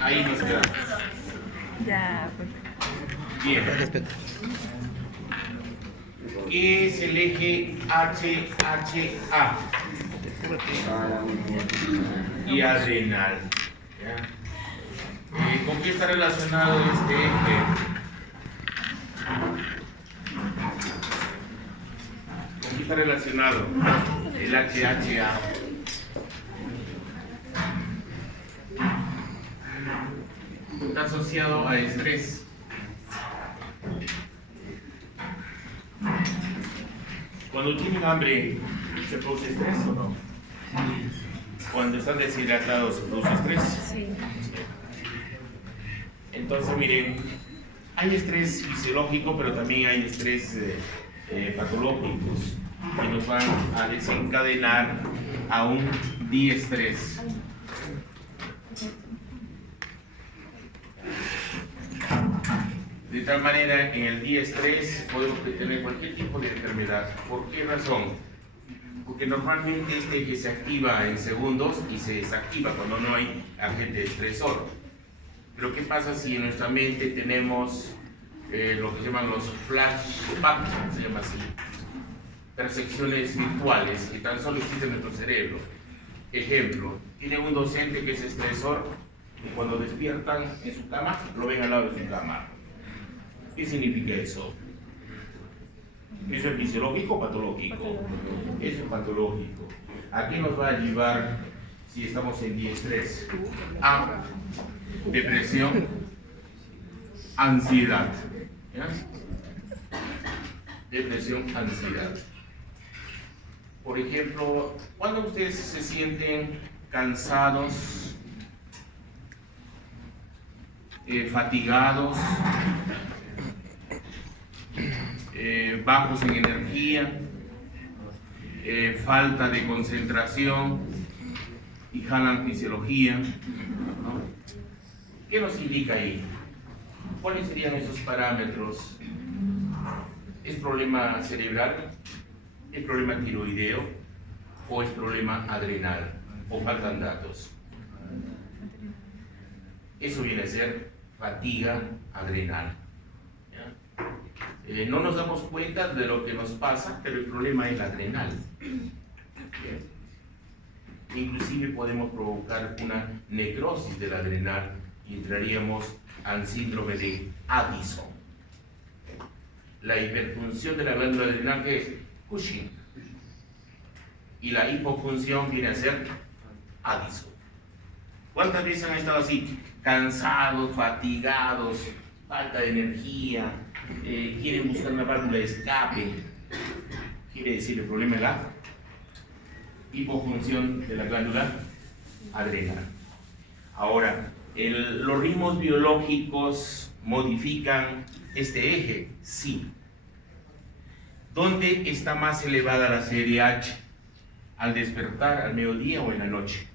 Ahí nos quedamos. Ya, Bien. ¿Qué es el eje HHA? Y adrenal. ¿Ya? ¿Con qué está relacionado este eje? ¿Con qué está relacionado el HHA? Está asociado a estrés. Cuando tienen hambre, ¿se produce estrés o no? Cuando están deshidratados, ¿se produce estrés? sí. Entonces, miren, hay estrés fisiológico, pero también hay estrés patológicos que nos van a desencadenar a un diestrés. De tal manera, en el diestrés podemos tener cualquier tipo de enfermedad. ¿Por qué razón? Porque normalmente este eje se activa en segundos y se desactiva cuando no hay agente estresor. Pero ¿qué pasa si en nuestra mente tenemos lo que se llaman los flashbacks, se llama así, percepciones virtuales que tan solo existen en nuestro cerebro? Ejemplo, tienen un docente que es estresor y cuando despiertan en su cama, lo ven al lado de su cama. ¿Qué significa eso? ¿Eso es fisiológico o patológico? Eso es patológico. ¿A qué nos va a llevar si estamos en diestrés? A depresión, ansiedad. ¿Ya? Depresión, ansiedad. Por ejemplo, ¿cuándo ustedes se sienten cansados, fatigados, bajos en energía, falta de concentración y jalan fisiología, ¿no? ¿Qué nos indica ahí? ¿Cuáles serían esos parámetros? ¿Es problema cerebral? ¿Es problema tiroideo? ¿O es problema adrenal? ¿O faltan datos? Eso viene a ser fatiga adrenal. No nos damos cuenta de lo que nos pasa, pero el problema es la adrenal. Bien. Inclusive podemos provocar una necrosis de la adrenal y entraríamos al síndrome de Addison. La hiperfunción de la glándula adrenal, que es Cushing, y la hipofunción viene a ser Addison. ¿Cuántas veces han estado así? Cansados, fatigados, falta de energía, quieren buscar una válvula de escape? Quiere decir, el problema es la hipofunción de la glándula adrenal. Ahora, ¿los ritmos biológicos modifican este eje? Sí. ¿Dónde está más elevada la CRH? ¿Al despertar, al mediodía o en la noche?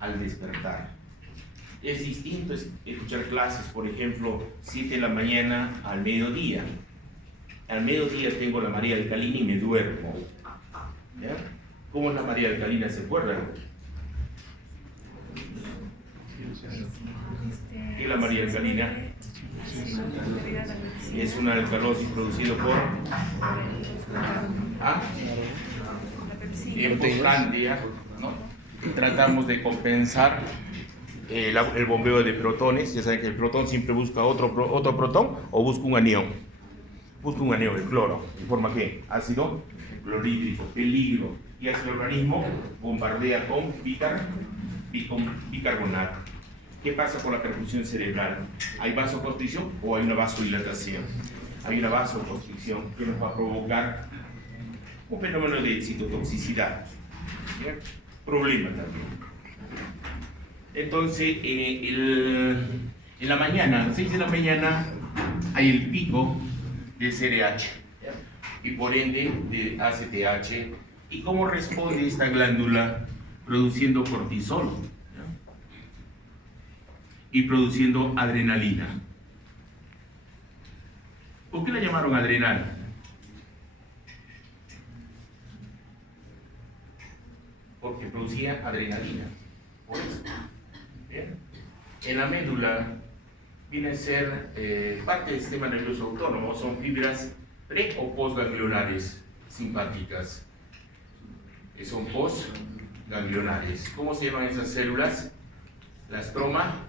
Al despertar. Es distinto escuchar clases, por ejemplo, 7 de la mañana al mediodía. Al mediodía tengo la María alcalina y me duermo. ¿Ya? ¿Cómo es la María alcalina? ¿Se acuerdan? ¿Qué es la María alcalina? Es una alcalosis producido por en Postlandia, ¿no? Tratamos de compensar el bombeo de protones. Ya saben que el protón siempre busca otro protón o busca un anión. Busca un anión, el cloro. ¿De forma que ácido clorhídrico, peligro. Y así el organismo bombardea con bicarbonato. ¿Qué pasa con la perfusión cerebral? ¿Hay vasoconstricción o hay una vasodilatación? Hay una vasoconstricción que nos va a provocar un fenómeno de citotoxicidad. ¿Cierto? Problema también. Entonces, en la mañana, a las 6 de la mañana, hay el pico de CRH y por ende de ACTH. ¿Y cómo responde esta glándula? Produciendo cortisol, ¿no? Y produciendo adrenalina. ¿Por qué la llamaron adrenal? Porque producía adrenalina. Por eso. ¿Bien? en la médula viene a ser parte del sistema nervioso autónomo, son fibras pre o postganglionares simpáticas, que son postganglionares. ¿Cómo se llaman esas células? Las tromafibras.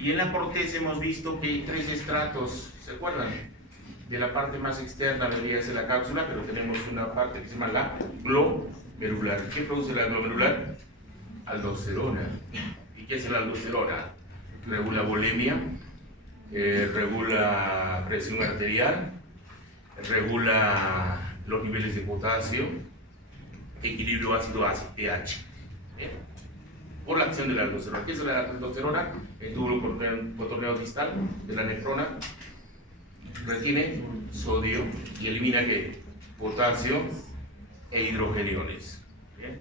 Y en la corteza hemos visto que hay 3 estratos, ¿se acuerdan? De la parte más externa debería ser la cápsula, pero tenemos una parte que se llama la glomerular. ¿Qué produce la glomerular? Aldosterona. ¿Y qué es la aldosterona? Regula bulimia, regula presión arterial, regula los niveles de potasio, equilibrio ácido-ácido, pH. Por la acción de la aldosterona. ¿Qué es la aldosterona? El túbulo cotoneo distal de la nefrona retiene sodio y elimina ¿qué? Potasio e hidrogeniones. ¿Bien?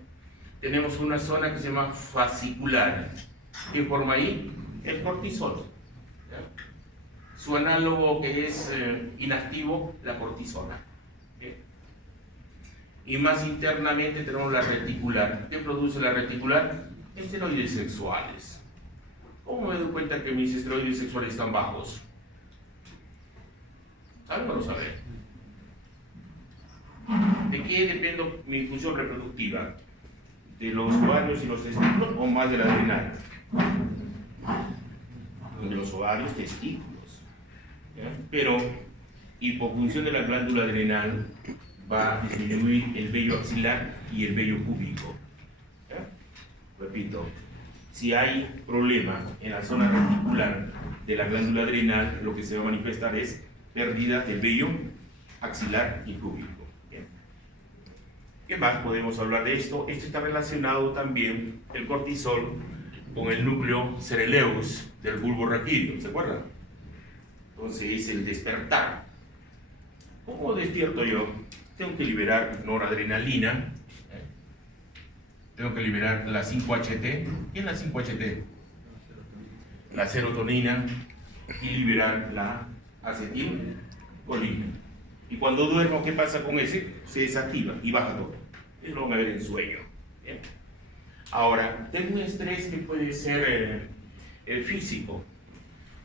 Tenemos una zona que se llama fascicular. ¿Qué forma ahí? El cortisol. ¿Ya? Su análogo que es inactivo, la cortisona. ¿Bien? Y más internamente tenemos la reticular. ¿Qué produce la reticular? Esteroides sexuales. ¿Cómo me doy cuenta que mis esteroides sexuales están bajos? ¿Saben o no saben? ¿De qué depende mi función reproductiva? ¿De los ovarios y los testículos o más de la adrenal? De los ovarios, testículos. ¿Ya? Pero hipofunción de la glándula adrenal va a disminuir el vello axilar y el vello púbico. ¿Ya? Repito, si hay problema en la zona reticular de la glándula adrenal, lo que se va a manifestar es pérdida del vello axilar y púbico. Bien. ¿Qué más podemos hablar de esto? Esto está relacionado también, el cortisol, con el núcleo cereleus del bulbo raquídeo, ¿se acuerdan? Entonces es el despertar. ¿Cómo despierto yo? Tengo que liberar noradrenalina, tengo que liberar la 5-HT. ¿Qué es la 5-HT? La serotonina, y liberar la acetilcolina. Y cuando duermo, ¿qué pasa con ese? Se desactiva y baja todo. Eso lo van a ver en sueño. ¿Bien? Ahora, tengo un estrés que puede ser físico.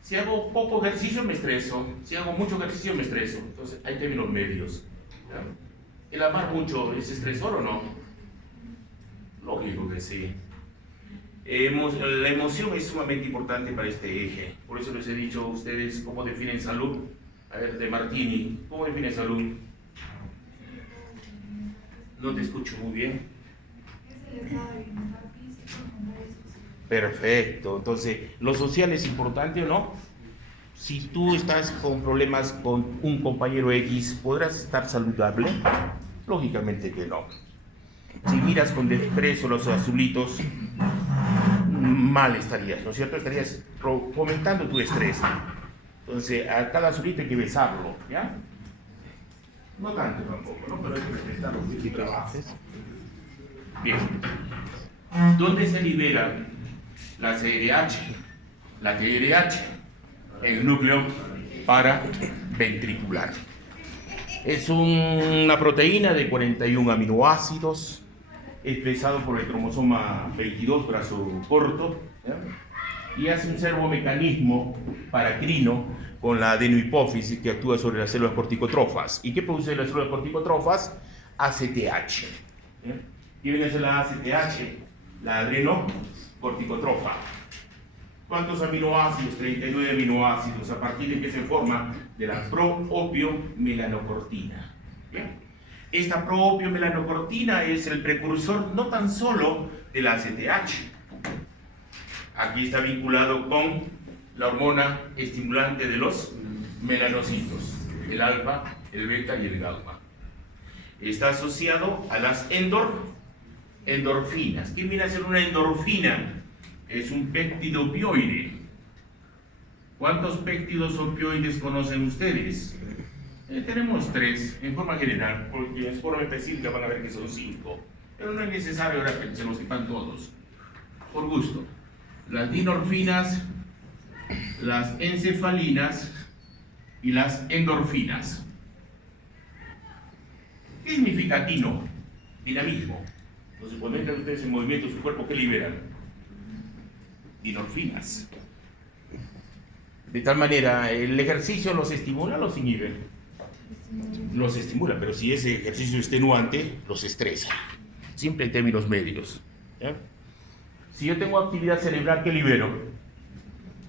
Si hago poco ejercicio, me estreso. Si hago mucho ejercicio, me estreso. Entonces, hay términos medios. ¿Ya? ¿El amar mucho es estresor o no? Lógico que sí. La emoción es sumamente importante para este eje. Por eso les he dicho a ustedes cómo definen salud. A ver, de Martini, ¿cómo define salud? No te escucho muy bien. Es el estado de bienestar físico, mental y social. Perfecto. Entonces, ¿lo social es importante o no? Si tú estás con problemas con un compañero X, ¿podrás estar saludable? Lógicamente que no. Si miras con desprecio los azulitos, mal estarías, ¿no es cierto? Estarías fomentando tu estrés. Entonces, a cada azulito hay que besarlo, ¿ya? No tanto tampoco, ¿no? Pero hay que respetarlo y trabajes. Bien. ¿Dónde se libera la CRH? La TRH, el núcleo paraventricular. Es una proteína de 41 aminoácidos, expresado por el cromosoma 22, brazo corto, ¿ya? Y hace un servomecanismo paracrino con la adenohipófisis que actúa sobre las células corticotrofas. ¿Y qué produce las células corticotrofas? ACTH. ¿Ya? ¿Qué viene a ser la ACTH? La adrenocorticotrofa. ¿Cuántos aminoácidos? 39 aminoácidos, a partir de que se forma de la proopiomelanocortina. ¿Bien? Esta proopiomelanocortina es el precursor no tan solo de la ACTH. Aquí está vinculado con la hormona estimulante de los melanocitos, el alfa, el beta y el gamma. Está asociado a las endorfinas. ¿Qué viene a ser una endorfina? Es un péptido opioide. ¿Cuántos péptidos opioides conocen ustedes? Tenemos 3 en forma general, porque en forma específica van a ver que son 5. Pero no es necesario ahora que se los sepan todos. Por gusto. Las dinorfinas, las encefalinas y las endorfinas. ¿Qué significa dino? Dinamismo. Entonces, cuando entran ustedes en movimiento, su cuerpo, ¿qué liberan? endorfinas. De tal manera, el ejercicio los estimula o los inhibe. Los estimula, pero si ese ejercicio es extenuante, los estresa. Siempre en términos medios. ¿Ya? Si yo tengo actividad cerebral, ¿qué libero?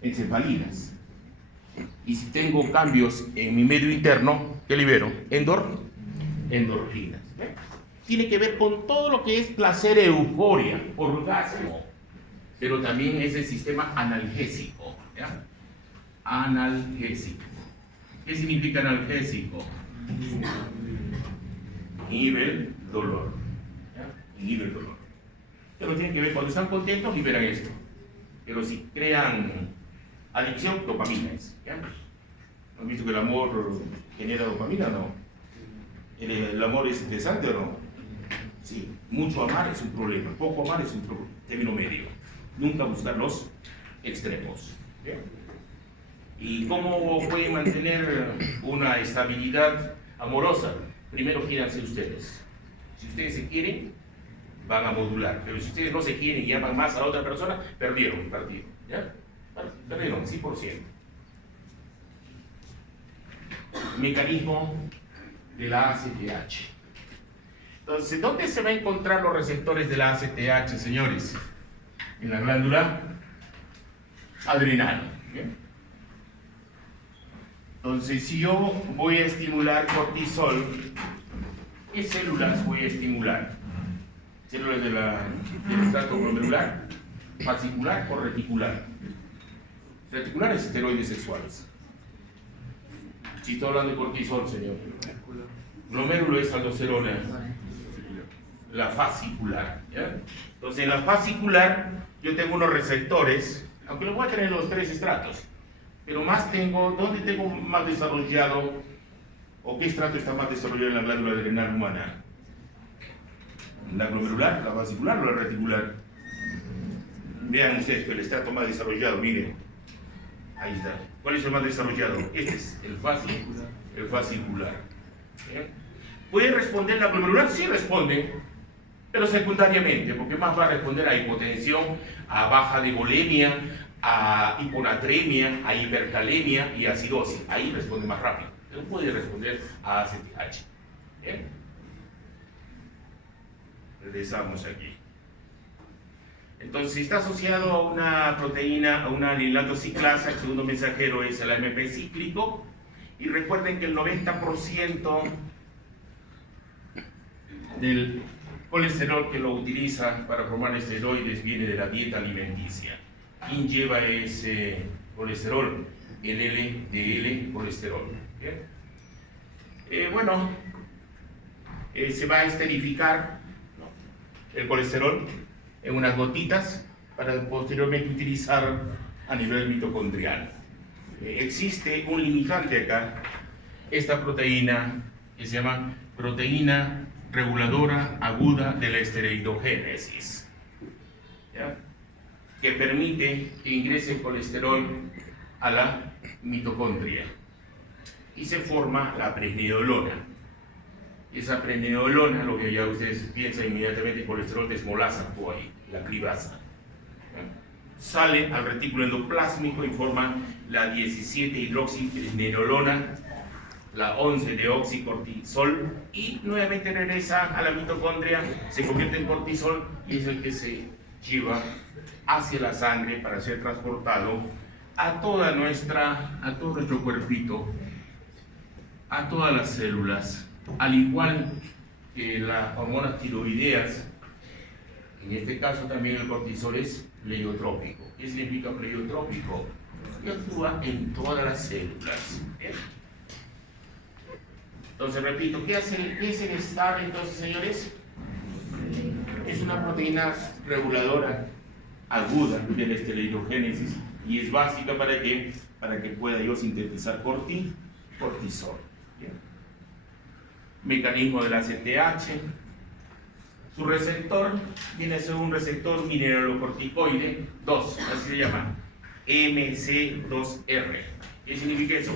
Encefalinas. Y si tengo cambios en mi medio interno, ¿qué libero? Endorfinas. ¿Eh? Tiene que ver con todo lo que es placer, euforia, orgasmo, pero también es el sistema analgésico. ¿Ya? Analgésico. ¿Qué significa analgésico? Inhibe el dolor. ¿Ya? Inhibe el dolor. Pero tiene que ver, cuando están contentos, liberan esto. Pero si crean adicción, dopamina es. ¿Ya? ¿Han visto que el amor genera dopamina o no? ¿El amor es interesante o no? Sí, mucho amar es un problema, poco amar es un término medio. Nunca buscar los extremos. ¿Ya? ¿Y cómo pueden mantener una estabilidad amorosa? Primero quiéranse ustedes. Si ustedes se quieren, van a modular. Pero si ustedes no se quieren y aman más a la otra persona, perdieron el partido. ¿Ya? Perdieron, 100%. Mecanismo de la ACTH. Entonces, ¿dónde se van a encontrar los receptores de la ACTH, señores? En la glándula adrenal. ¿Bien? Entonces, si yo voy a estimular cortisol, ¿qué células voy a estimular? ¿Células del estrato glomerular, fascicular o reticular? Reticulares, esteroides sexuales. Si estoy hablando de cortisol, señor. Glomérulo es aldosterona. La fascicular. ¿Ya? Entonces, en la fascicular, yo tengo unos receptores, aunque los voy a tener en los tres estratos. Pero más tengo, ¿dónde tengo más desarrollado? ¿O qué estrato está más desarrollado en la glándula adrenal humana? ¿La glomerular, la fascicular o la reticular? Vean ustedes que el estrato más desarrollado, miren. Ahí está. ¿Cuál es el más desarrollado? Este es el fascicular. ¿Bien? ¿Puede responder la glomerular? Sí responde, pero secundariamente, porque más va a responder a hipotensión, a baja de volemia, a hiponatremia, a hipercalemia y acidosis. Ahí responde más rápido, pero puede responder a ACTH. ¿Bien? Regresamos aquí. Entonces, si está asociado a una proteína, a una alinilato ciclasa, el segundo mensajero es el AMP cíclico, y recuerden que el 90% del colesterol que lo utiliza para formar esteroides viene de la dieta alimenticia. ¿Quién lleva ese colesterol? El LDL colesterol. Se va a esterificar, ¿no?, el colesterol en unas gotitas para posteriormente utilizar a nivel mitocondrial. Existe un limitante acá, esta proteína que se llama proteína reguladora aguda de la esteroidogénesis, ¿ya?, que permite que ingrese el colesterol a la mitocondria y se forma la pregnenolona. Esa pregnenolona, lo que ya ustedes piensan inmediatamente, el colesterol desmolasa actúa ahí, la cribasa. Sale al retículo endoplásmico y forma la 17-hidroxipregnenolona, la 11-deoxicortisol y nuevamente regresa a la mitocondria, se convierte en cortisol y es el que se lleva hacia la sangre para ser transportado a todo nuestro cuerpito, a todas las células, al igual que las hormonas tiroideas. En este caso también el cortisol es pleiotrópico. ¿Qué significa pleiotrópico? Que actúa en todas las células. ¿Bien? Entonces repito, ¿qué es el STAR entonces, señores? Es una proteína reguladora aguda de la esteroidogénesis y es básica para que pueda yo sintetizar cortisol. ¿Bien? Mecanismo de la ACTH. Su receptor viene a ser un receptor mineralocorticoide 2, así se llama, MC2R. ¿Qué significa eso?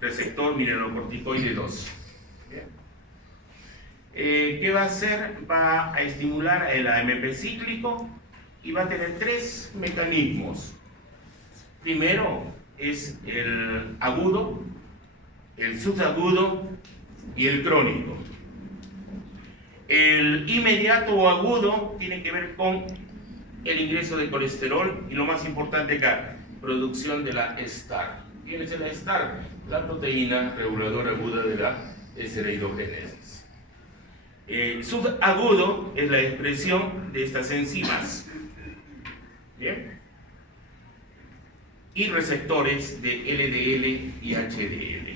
Receptor mineralocorticoide 2. ¿Qué va a hacer? Va a estimular el AMP cíclico y va a tener tres mecanismos. Primero es el agudo, el subagudo y el crónico. El inmediato o agudo tiene que ver con el ingreso de colesterol y lo más importante acá, producción de la STAR. ¿Quién es la STAR? La proteína reguladora aguda de la esteroidogénesis. Subagudo es la expresión de estas enzimas. ¿Bien? Y receptores de LDL y HDL.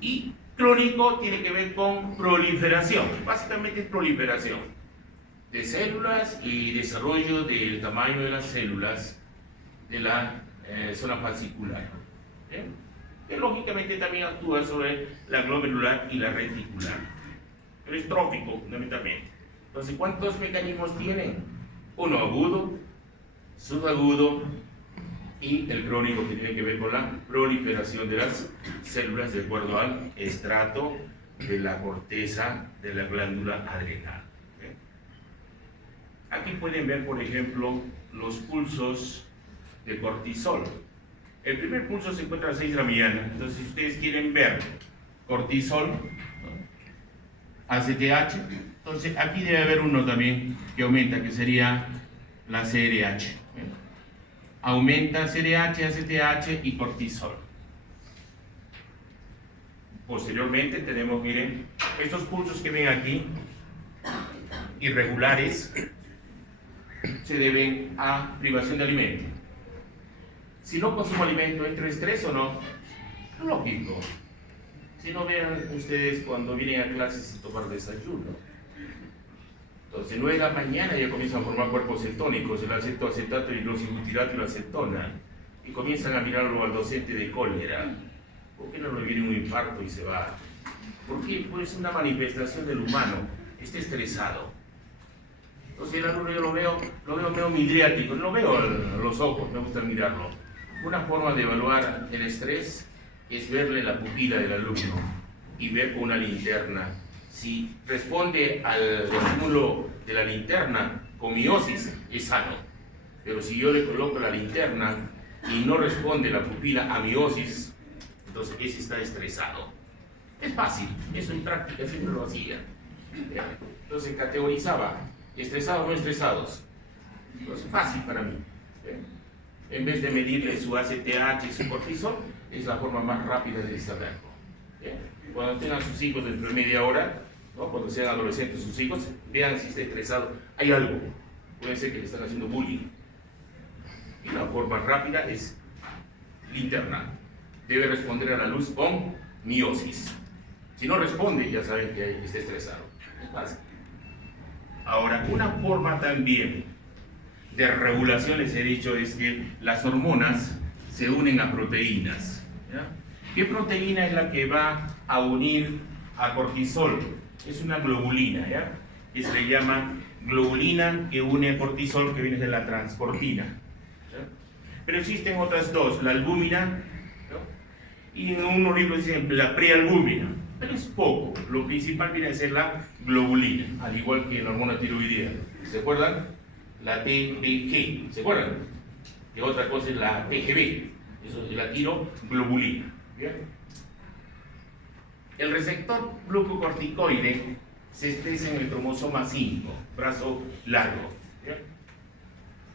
Y crónico tiene que ver con proliferación, básicamente es proliferación de células y desarrollo del tamaño de las células de la zona fascicular, ¿bien? Que lógicamente también actúa sobre la glomerular y la reticular, pero es trófico fundamentalmente. Entonces, ¿cuántos mecanismos tienen? Uno agudo, subagudo y el crónico, que tiene que ver con la proliferación de las células de acuerdo al estrato de la corteza de la glándula adrenal. ¿Okay? Aquí pueden ver, por ejemplo, los pulsos de cortisol. El primer pulso se encuentra a las 6 de la mañana, entonces si ustedes quieren ver cortisol, ¿no? ACTH, entonces aquí debe haber uno también que aumenta, que sería la CRH. Aumenta CRH, ACTH y cortisol. Posteriormente tenemos, miren, estos pulsos que ven aquí, irregulares, se deben a privación de alimento. Si no consumo alimento, ¿entra estrés o no? Lógico. Si no, vean ustedes cuando vienen a clases y tomar desayuno. Entonces, 9 de la mañana ya comienzan a formar cuerpos cetónicos, el acetato, el hidroxibutirato y la acetona, y comienzan a mirarlo al docente de cólera. ¿Por qué no le viene un infarto y se va? Porque pues, es una manifestación del humano, está estresado. Entonces, el alumno yo lo veo medio midriático, no lo veo a los ojos, me gusta mirarlo. Una forma de evaluar el estrés es verle la pupila del alumno y ver con una linterna. Si responde al estímulo de la linterna con miosis, es sano. Pero si yo le coloco la linterna y no responde la pupila a miosis, entonces ese está estresado. Es fácil, eso en práctica siempre lo hacía. Entonces categorizaba, estresados o no estresados. Entonces fácil para mí. En vez de medirle su ACTH y su cortisol, es la forma más rápida de saberlo. Cuando tengan sus hijos dentro de media hora, ¿no? Cuando sean adolescentes sus hijos, vean si está estresado. Hay algo, puede ser que le están haciendo bullying. Y la forma rápida es linterna. Debe responder a la luz con miosis. Si no responde, ya saben que está estresado. Es fácil. Ahora, una forma también de regulación, les he dicho, es que las hormonas se unen a proteínas. ¿Ya? ¿Qué proteína es la que va a unir a cortisol? Es una globulina, ¿ya? Que se le llama globulina que une a cortisol, que viene de la transportina. ¿Ya? Pero existen otras dos, la albúmina, ¿no? Y en unos libros dicen la prealbúmina, pero es poco. Lo principal viene a ser la globulina, al igual que la hormona tiroidea. ¿Se acuerdan? La TBG, ¿se acuerdan? Que otra cosa es la TGB, eso es la tiroglobulina. ¿Bien? El receptor glucocorticoide se expresa en el cromosoma 5, brazo largo. ¿Bien?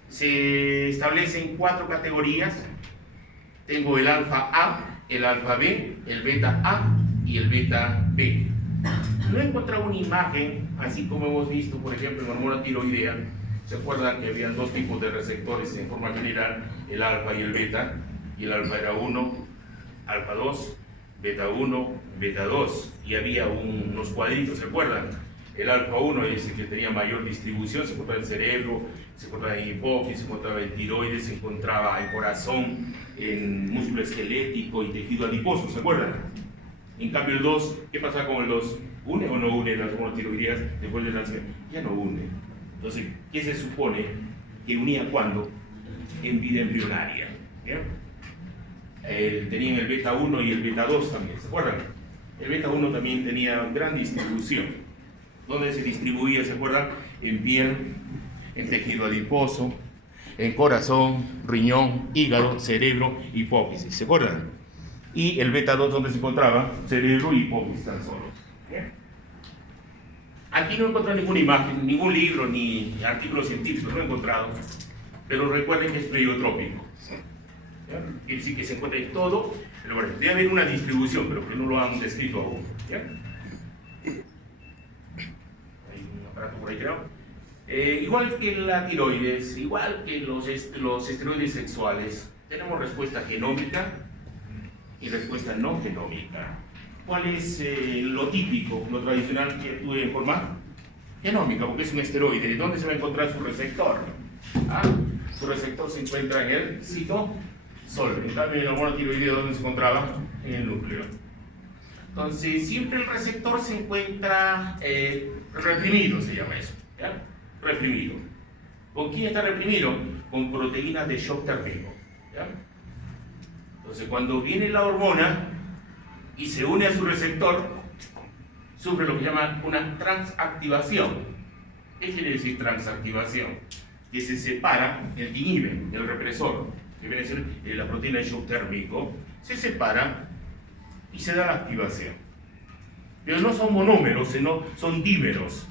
Se establecen 4 categorías. Tengo el alfa A, el alfa B, el beta A y el beta B. No he encontrado una imagen, así como hemos visto, por ejemplo, en hormona tiroidea. ¿Se acuerdan que habían 2 tipos de receptores en forma general, el alfa y el beta? Y el alfa era 1, alfa 2, beta 1, beta 2. Y había unos cuadritos, ¿se acuerdan? El alfa 1 es el que tenía mayor distribución, se encontraba en el cerebro, se encontraba en hipófisis, se encontraba en tiroides, se encontraba en corazón, en músculo esquelético y tejido adiposo, ¿se acuerdan? En cambio el 2, ¿qué pasa con el 2? ¿Une o no une las hormonas tiroideas después del nacimiento? Ya no une. Entonces, ¿qué se supone que unía cuándo? En vida embrionaria. ¿Bien? Tenían el beta 1 y el beta 2 también, ¿se acuerdan? El beta 1 también tenía gran distribución. ¿Dónde se distribuía? ¿Se acuerdan? En piel, en tejido adiposo, en corazón, riñón, hígado, cerebro, hipófisis. ¿Se acuerdan? Y el beta 2, ¿dónde se encontraba? Cerebro y hipófisis tan solo. ¿Bien? Aquí no he encontrado ninguna imagen, ningún libro, ni artículo científico, no he encontrado. Pero recuerden que es pleiotrópico. Quiere decir que se encuentra en todo. Pero bueno, debe haber una distribución, pero que no lo han descrito aún. ¿Bien? Hay un aparato por ahí, creo. Igual que la tiroides, igual que los esteroides sexuales, tenemos respuesta genómica y respuesta no genómica. ¿Cuál es lo típico, lo tradicional que actúe en forma genómica? Porque es un esteroide. ¿Dónde se va a encontrar su receptor? Su receptor se encuentra en el citosol. En cambio, en la hormona tiroidea, ¿dónde se encontraba? En el núcleo. Entonces, siempre el receptor se encuentra reprimido, se llama eso. ¿Ya? Reprimido. ¿Con quién está reprimido? Con proteínas de shock térmico. ¿Ya? Entonces, cuando viene la hormona y se une a su receptor, sufre lo que llama una transactivación. ¿Qué quiere decir transactivación? Que se separa el inhibe, el represor, que viene a ser la proteína de shock térmico, se separa y se da la activación. Pero no son monómeros, sino son dímeros.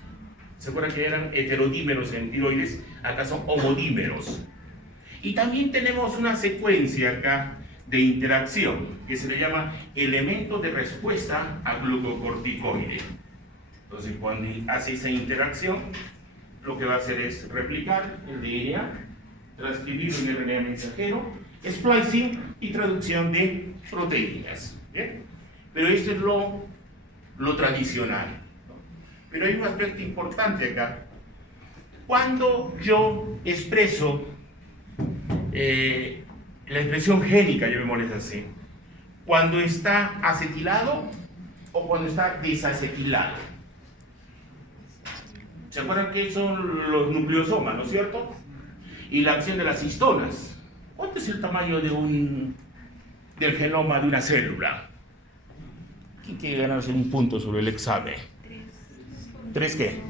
¿Se acuerdan que eran heterodímeros en tiroides? Acá son homodímeros. Y también tenemos una secuencia acá de interacción que se le llama elemento de respuesta a glucocorticoide. Entonces, cuando hace esa interacción, lo que va a hacer es replicar el DNA, transcribirlo en RNA mensajero, splicing y traducción de proteínas. ¿Bien? Pero esto es lo tradicional. Pero hay un aspecto importante acá. Cuando yo expreso la expresión génica, llamémosles así, cuando está acetilado o cuando está desacetilado. ¿Se acuerdan que son los nucleosomas, no es cierto? Y la acción de las histonas. ¿Cuánto es el tamaño del genoma de una célula? ¿Quién quiere ganarse un punto sobre el examen? ¿3 qué?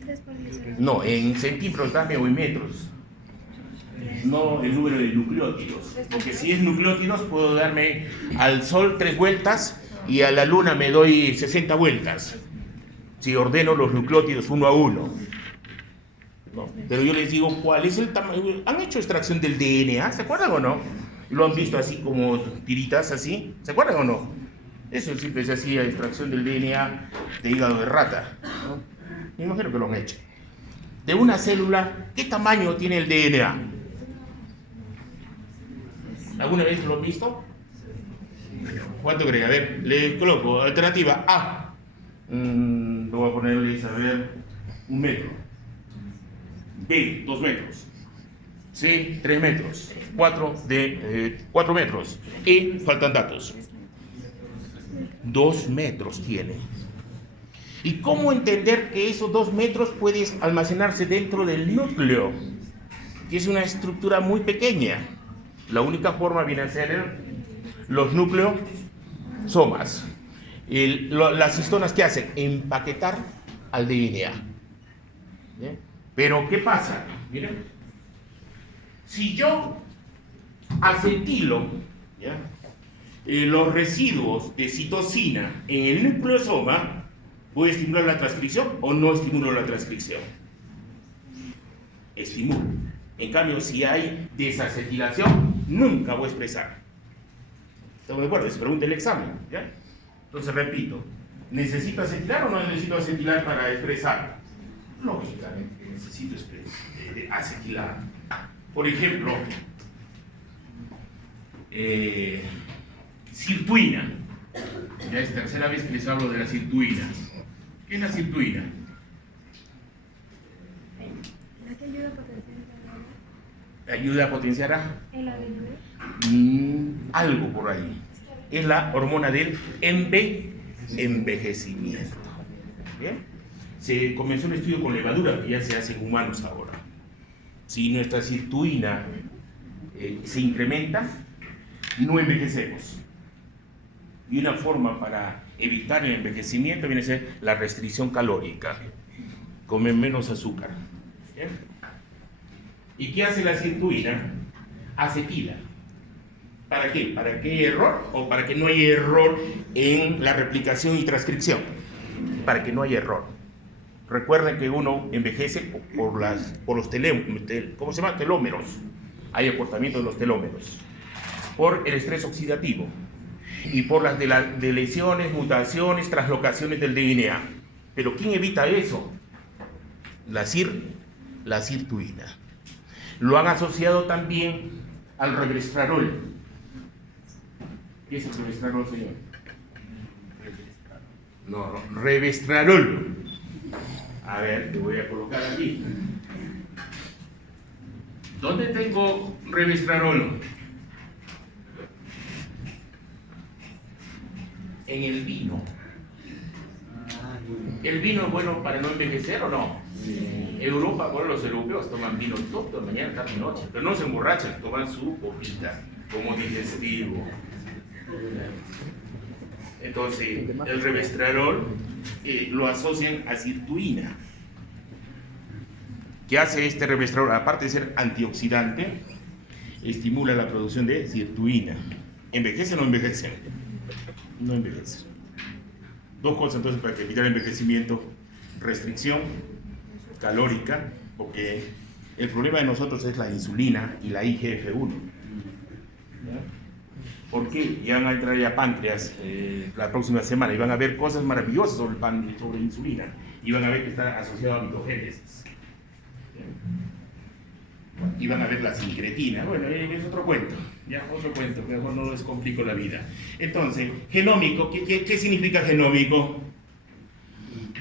3 por 10. No, en centímetros, dame o en metros. No el número de nucleótidos. Porque si es nucleótidos, puedo darme al Sol 3 vueltas y a la Luna me doy 60 vueltas. Si ordeno los nucleótidos uno a uno. No, pero yo les digo cuál es el tamaño. ¿Han hecho extracción del DNA? ¿Se acuerdan o no? ¿Lo han visto así como tiritas así? ¿Se acuerdan o no? Eso siempre se hacía extracción del DNA de hígado de rata, ¿no? Me imagino que lo han hecho. De una célula, ¿qué tamaño tiene el DNA? ¿Alguna vez lo han visto? ¿Cuánto creen? A ver, le coloco alternativa A. Lo voy a ponerles, a ver, 1 metro. B, 2 metros. C, 3 metros. 4 metros. E, faltan datos. 2 metros tiene. ¿Y cómo entender que esos 2 metros pueden almacenarse dentro del núcleo? Que es una estructura muy pequeña. La única forma viene a ser los nucleosomas. Las histonas, ¿qué hacen? Empaquetar al DNA. ¿Bien? Pero, ¿qué pasa? Miren, si yo acetilo, ¿ya?, los residuos de citosina en el nucleosoma, ¿voy a estimular la transcripción o no estimulo la transcripción? Estimulo. En cambio, si hay desacetilación, nunca voy a expresar. ¿Estamos de acuerdo? Se pregunta el examen, ¿ya? Entonces, repito, ¿necesito acetilar o no necesito acetilar para expresar? Lógicamente, necesito acetilar. Por ejemplo, sirtuina. Ya es tercera vez que les hablo de la sirtuina. ¿Qué es la sirtuina? ¿La que ayuda a potenciar Ayuda a potenciar el ADN? algo por ahí. Es la hormona del envejecimiento. ¿Bien? Se comenzó un estudio con levadura que ya se hace en humanos ahora. Si nuestra sirtuina se incrementa, no envejecemos. Y una forma para evitar el envejecimiento viene a ser la restricción calórica. comen menos azúcar. ¿Bien? ¿Y qué hace la sirtuina? Acetila. ¿Para qué? ¿Para que haya error o para que no haya error en la replicación y transcripción? Para que no haya error. Recuerden que uno envejece por los ¿cómo se llama? Telómeros. Hay acortamiento de los telómeros. Por el estrés oxidativo y por las de lesiones, mutaciones, translocaciones del DNA. ¿Pero quién evita eso? La sirtuina. Lo han asociado también al revestrarol. ¿Qué es el revestrarol, señor? No, revestrarol. A ver, te voy a colocar aquí. ¿Dónde tengo revestrarol? En el vino. ¿El vino es bueno para no envejecer o no? Sí. Europa, bueno, los europeos toman vino toda mañana, tarde y noche, pero no se emborrachan, toman su copita como digestivo. Entonces, el revestrarol lo asocian a sirtuina. ¿Qué hace este revestrarol? Aparte de ser antioxidante, estimula la producción de sirtuina. ¿Envejece o no envejece? No envejece. Dos cosas entonces para evitar el envejecimiento: restricción calórica, porque el problema de nosotros es la insulina y la IGF-1. ¿Por qué? Ya van a entrar ya páncreas la próxima semana y van a ver cosas maravillosas sobre insulina, y van a ver que está asociado a mitogénesis. Y van a ver la sincretina. Bueno, es otro cuento, mejor no les complico la vida. Entonces, genómico, ¿qué significa genómico?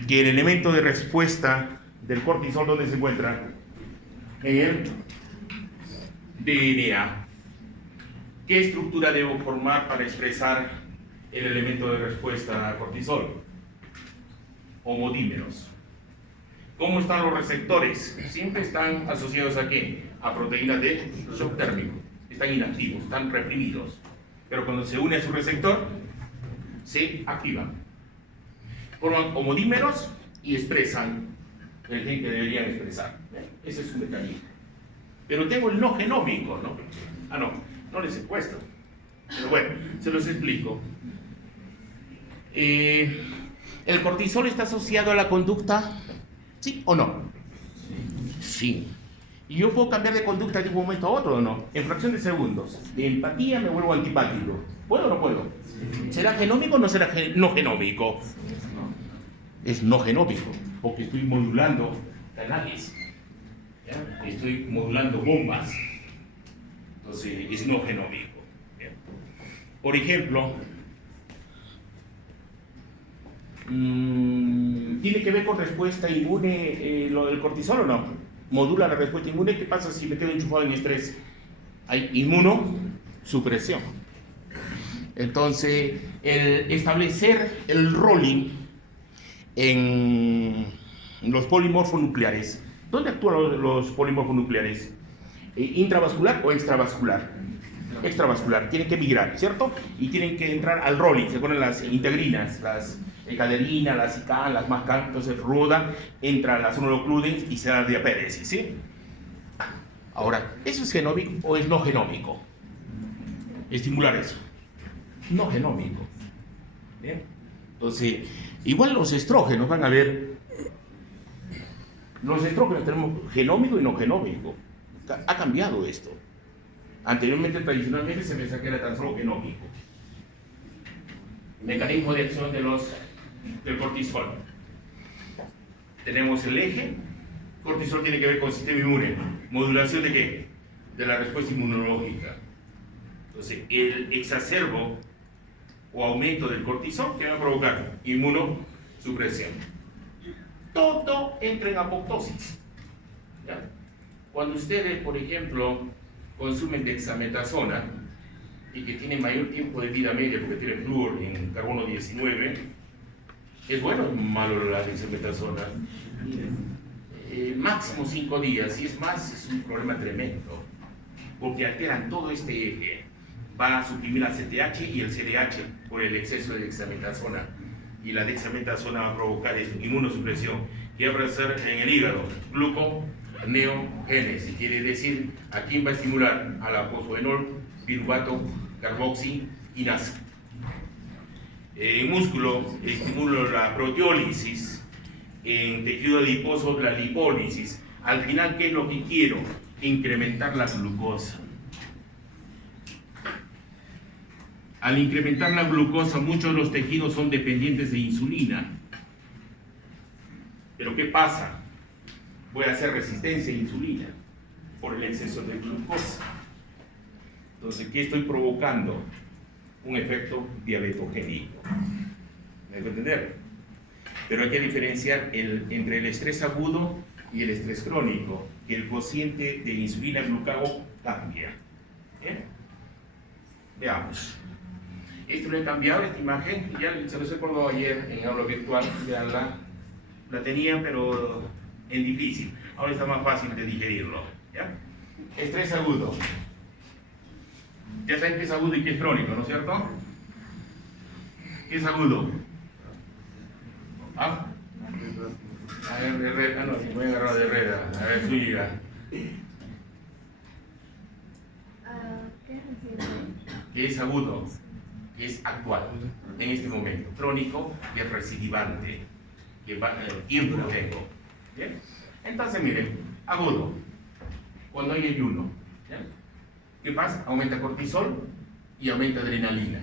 Que el elemento de respuesta del cortisol, ¿dónde se encuentra? En el DNA. ¿Qué estructura debo formar para expresar el elemento de respuesta al cortisol? Homodímeros. ¿Cómo están los receptores? Siempre están asociados ¿a qué? A proteínas de shock térmico. Están inactivos, están reprimidos. Pero cuando se une a su receptor, se activan. Forman homodímeros y expresan el gen que deberían expresar. Ese es un mecanismo. Pero tengo el no genómico, ¿no? No les he puesto. Pero bueno, se los explico. ¿El cortisol está asociado a la conducta? ¿Sí o no? Sí. ¿Y yo puedo cambiar de conducta de un momento a otro o no? En fracción de segundos. De empatía me vuelvo antipático. ¿Puedo o no puedo? ¿Será genómico o no será no genómico? Es no genómico, porque estoy modulando canales. ¿Ya? Estoy modulando bombas. Entonces es no genómico. ¿Ya? Por ejemplo, ¿tiene que ver con respuesta inmune lo del cortisol o no? ¿Modula la respuesta inmune? ¿Qué pasa si me quedo enchufado en estrés? Hay inmunosupresión. Entonces, el establecer el rolling en los polimorfonucleares. ¿Dónde actúan los polimorfonucleares? ¿Intravascular o extravascular? Extravascular. Tienen que migrar, ¿cierto? Y tienen que entrar al rolling. Se ponen las integrinas, las caderina, las ICAN, las MASCAN. Entonces rueda, entra la zona ocludens y se da diapéresis, ¿sí? Ahora, ¿eso es genómico o es no genómico? Estimular eso. No genómico. ¿Bien? Entonces, igual los estrógenos van a ver. Los estrógenos tenemos genómico y no genómico. Ha cambiado esto. Anteriormente, tradicionalmente, se pensaba que era tan solo genómico. Mecanismo de acción del cortisol. Tenemos el eje. Cortisol tiene que ver con el sistema inmune. ¿Modulación de qué? De la respuesta inmunológica. Entonces, el exacerbo o aumento del cortisol, ¿qué va a provocar? Inmunosupresión. Todo entra en apoptosis. ¿Ya? Cuando ustedes, por ejemplo, consumen dexametasona y que tienen mayor tiempo de vida media porque tienen flúor en carbono 19, ¿es bueno o es malo la dexametasona? Máximo 5 días, si es más, es un problema tremendo, porque alteran todo este eje. Va a suprimir al CTH y el CDH por el exceso de dexametasona, y la dexametasona va a provocar inmunosupresión. ¿Qué va a hacer en el hígado? Gluconeogénesis, quiere decir, ¿a quién va a estimular? A la fosfenol, piruvato, carboxinasa. En músculo estimulo la proteólisis, en tejido adiposo la lipólisis. Al final, ¿qué es lo que quiero? Incrementar la glucosa. Al incrementar la glucosa, muchos de los tejidos son dependientes de insulina. Pero ¿qué pasa? Voy a hacer resistencia a insulina por el exceso de glucosa. Entonces, ¿qué estoy provocando? Un efecto diabetogénico. ¿Me dejo entender? Pero hay que diferenciar entre el estrés agudo y el estrés crónico, que el cociente de insulina-glucago cambia. ¿Bien? Veamos. Esto lo he cambiado, esta imagen, ya se los he colgado ayer en aula virtual, veanla. La tenía, pero en difícil. Ahora está más fácil de digerirlo. ¿Ya? Estrés agudo. Ya saben qué es agudo y qué es crónico, ¿no es cierto? ¿Qué es agudo? ¿Ah? A ver, Herrera, no, si voy a agarrar de Herrera. A ver, suya. ¿Qué es reciente? ¿Qué es agudo? Que es actual, en este momento. Crónico, que es recidivante, que va en el tiempo que tengo. ¿Bien? Entonces, miren, agudo, cuando hay ayuno. ¿Bien? ¿Qué pasa? Aumenta cortisol y aumenta adrenalina.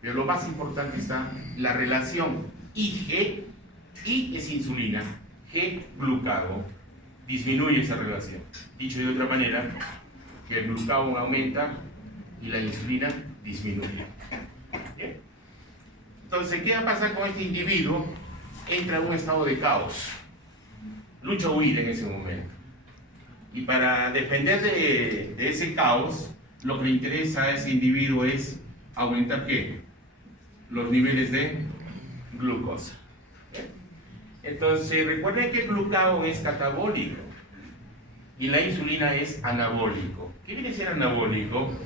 Pero lo más importante está la relación IG, I es insulina, G glucago, disminuye esa relación. Dicho de otra manera, que el glucago aumenta y la insulina disminuye. ¿Bien? Entonces, ¿qué va a pasar con este individuo? Entra en un estado de caos, lucha o huida en ese momento. Y para defender de ese caos, lo que le interesa a ese individuo es aumentar ¿qué? Los niveles de glucosa. ¿Bien? Entonces, recuerden que el glucagón es catabólico y la insulina es anabólico. ¿Qué viene a ser anabólico?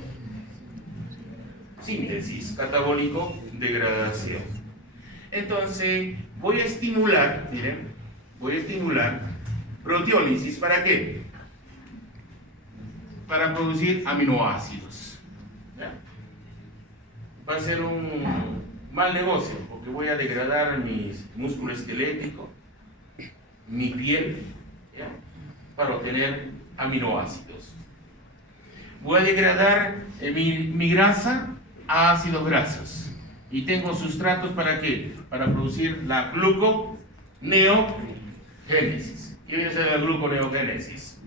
Síntesis, catabólico, degradación. Entonces, voy a estimular, miren, voy a estimular proteólisis, ¿para qué? Para producir aminoácidos. ¿Ya? Va a ser un mal negocio, porque voy a degradar mi músculo esquelético, mi piel, ¿ya? Para obtener aminoácidos. Voy a degradar mi grasa a ácidos grasos. Y tengo sustratos ¿para qué? Para producir la gluconeogénesis. ¿Qué viene a ser la gluconeogénesis?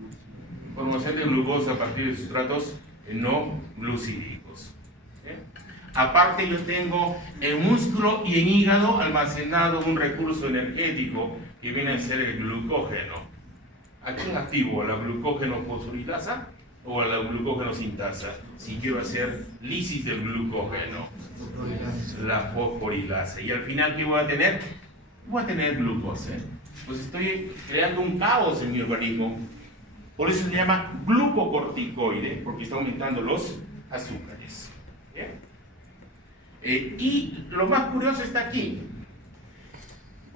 Formación de glucosa a partir de sustratos no glucídicos. ¿Bien? Aparte, yo tengo en músculo y en hígado almacenado un recurso energético que viene a ser el glucógeno. ¿A quién activo? ¿A la glucógeno fosforilasa o a la glucógeno sintasa? Si quiero hacer lisis del glucógeno, la fosforilasa. Y al final, ¿qué voy a tener? Voy a tener glucosa. Pues estoy creando un caos en mi organismo. Por eso se llama glucocorticoide, porque está aumentando los azúcares. ¿Bien? Y lo más curioso está aquí,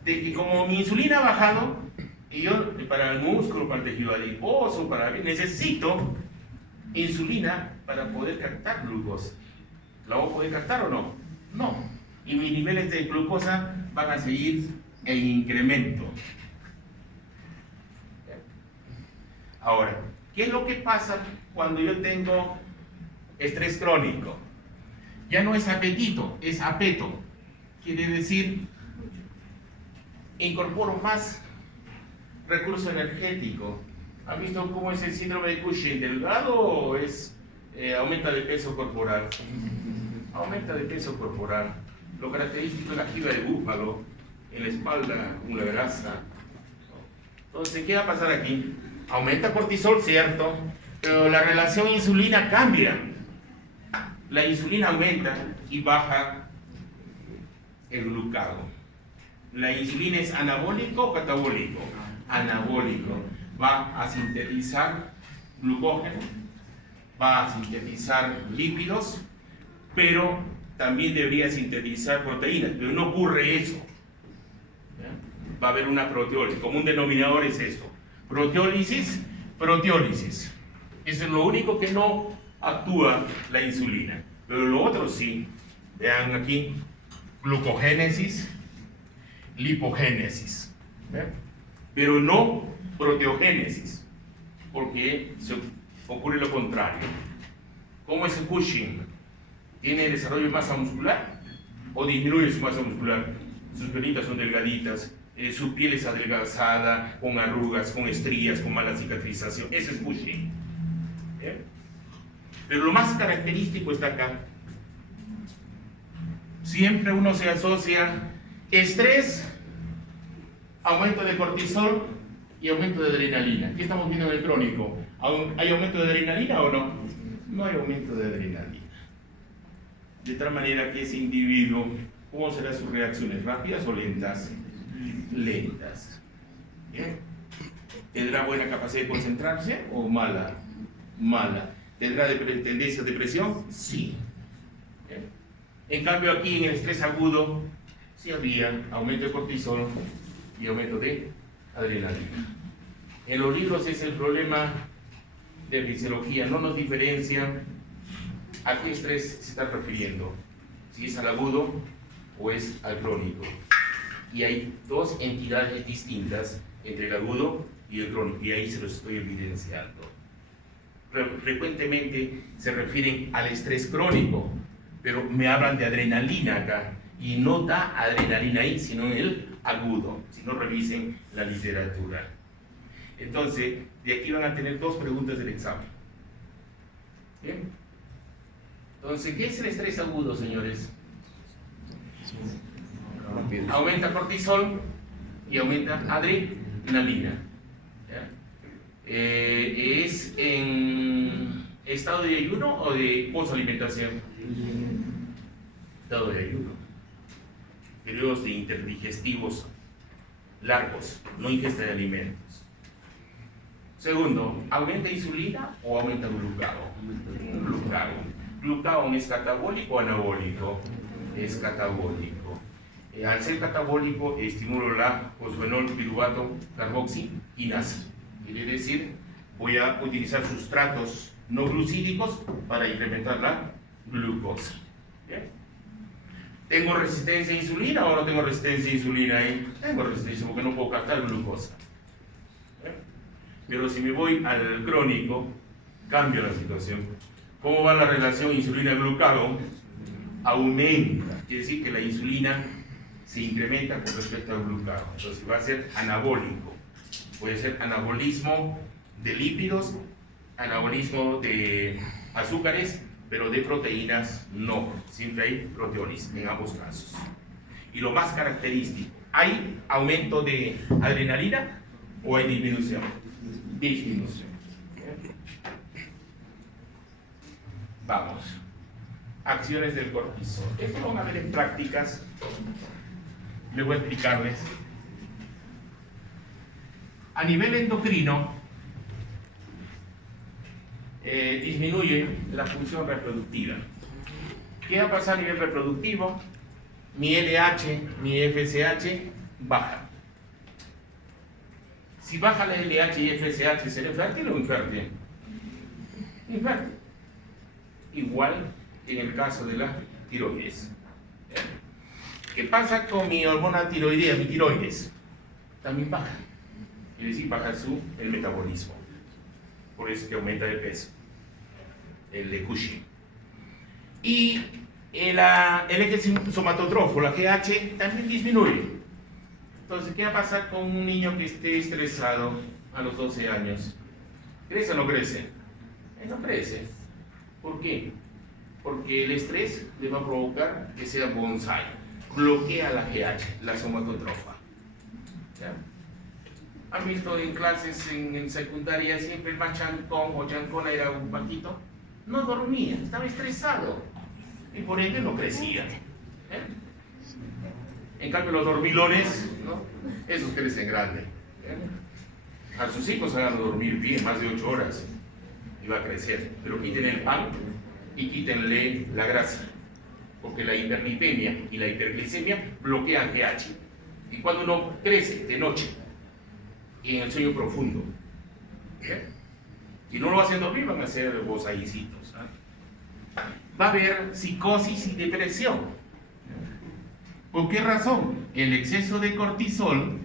de que como mi insulina ha bajado, y yo para el músculo, para el tejido adiposo, necesito insulina para poder captar glucosa. ¿La voy a poder captar o no? No. Y mis niveles de glucosa van a seguir en incremento. Ahora, ¿qué es lo que pasa cuando yo tengo estrés crónico? Ya no es apetito, es apeto. Quiere decir, incorporo más recurso energético. ¿Han visto cómo es el síndrome de Cushing? ¿Delgado o es aumenta de peso corporal? Aumenta de peso corporal. Lo característico es la jiba de búfalo, en la espalda, una grasa. Entonces, ¿qué va a pasar aquí? Aumenta cortisol, cierto, pero la relación insulina cambia. La insulina aumenta y baja el glucagón. ¿La insulina es anabólico o catabólico? Anabólico. Va a sintetizar glucógeno, va a sintetizar lípidos, pero también debería sintetizar proteínas, pero no ocurre eso. ¿Ya? va a haber una proteólisis. Como un denominador es esto. Proteólisis, proteólisis. Eso es lo único que no actúa la insulina. Pero lo otro sí. Vean aquí, glucogénesis, lipogénesis. ¿Ven? Pero no proteogénesis, porque se ocurre lo contrario. ¿Cómo es el Cushing? ¿Tiene desarrollo de masa muscular o disminuye su masa muscular? Sus venitas son delgaditas, su piel es adelgazada, con arrugas, con estrías, con mala cicatrización. Eso es Cushing. ¿Bien? Pero lo más característico está acá. Siempre uno se asocia estrés, aumento de cortisol y aumento de adrenalina. ¿Qué estamos viendo en el crónico? ¿Hay aumento de adrenalina o no? No hay aumento de adrenalina. De tal manera que ese individuo, ¿cómo serán sus reacciones? ¿Rápidas o lentas? Lentas. ¿Bien? ¿Tendrá buena capacidad de concentrarse o mala? Mala. ¿Tendrá tendencia a depresión? Sí. ¿Bien? En cambio aquí en el estrés agudo, sí había aumento de cortisol y aumento de adrenalina. En los libros es el problema de fisiología, no nos diferencian a qué estrés se está refiriendo, si es al agudo o es al crónico. Y hay dos entidades distintas entre el agudo y el crónico, y ahí se los estoy evidenciando. Frecuentemente se refieren al estrés crónico, pero me hablan de adrenalina acá, y no da adrenalina ahí, sino en el agudo, si no revisen la literatura. Entonces, de aquí van a tener dos preguntas del examen. ¿Bien? Entonces, ¿qué es el estrés agudo, señores? Aumenta cortisol y aumenta adrenalina. ¿Ya? ¿Es en estado de ayuno o de posalimentación? Estado de ayuno. Periodos de interdigestivos largos, no ingesta de alimentos. Segundo, ¿aumenta insulina o aumenta glucagón? ¿Glucagón es catabólico o anabólico? Es catabólico. Al ser catabólico, estimulo la fosfenol piruvato carboxinasa. Quiere decir, voy a utilizar sustratos no glucídicos para incrementar la glucosa. ¿Bien? ¿Tengo resistencia a insulina o no tengo resistencia a insulina ahí? Tengo resistencia porque no puedo captar glucosa. Pero si me voy al crónico, cambia la situación. ¿Cómo va la relación insulina-glucagón? Aumenta. Quiere decir que la insulina se incrementa con respecto al glucagón. Entonces va a ser anabólico. Puede ser anabolismo de lípidos, anabolismo de azúcares, pero de proteínas no. Siempre hay proteólisis en ambos casos. Y lo más característico, ¿hay aumento de adrenalina o hay disminución? Disminución. Vamos. Acciones del cortisol. Esto lo van a ver en prácticas. Les voy a explicarles. A nivel endocrino, disminuye la función reproductiva. ¿Qué va a pasar a nivel reproductivo? Mi LH, mi FSH baja. Si baja la LH y FSH, ¿será fértil o infértil? Infértil. Igual en el caso de la tiroides. ¿Qué pasa con mi hormona tiroidea, mi tiroides? También baja. Quiere decir, baja el metabolismo. Por eso es que aumenta de peso. El de Cushing. Y el eje somatotrofo, la GH, también disminuye. Entonces, ¿qué va a pasar con un niño que esté estresado a los 12 años? ¿Crece o no crece? No crece. ¿Por qué? Porque el estrés le va a provocar que sea bonsai. Bloquea la GH, la somatotrofa. ¿Ya? ¿Han visto en clases en secundaria siempre el más chancón o chancona era un vaquito? No dormía, estaba estresado y por ende no crecía. En cambio los dormilones, ¿no? Esos crecen grande. A sus hijos hagan dormir bien, más de 8 horas y va a crecer. Pero quiten el pan y quítenle la grasa, porque la hiperlipemia y la hiperglicemia bloquean GH Y cuando uno crece de noche y en el sueño profundo, ¿bien? Si no lo hacen dormir, van a ser bozallicitos. Va a haber psicosis y depresión. ¿Por qué razón? El exceso de cortisol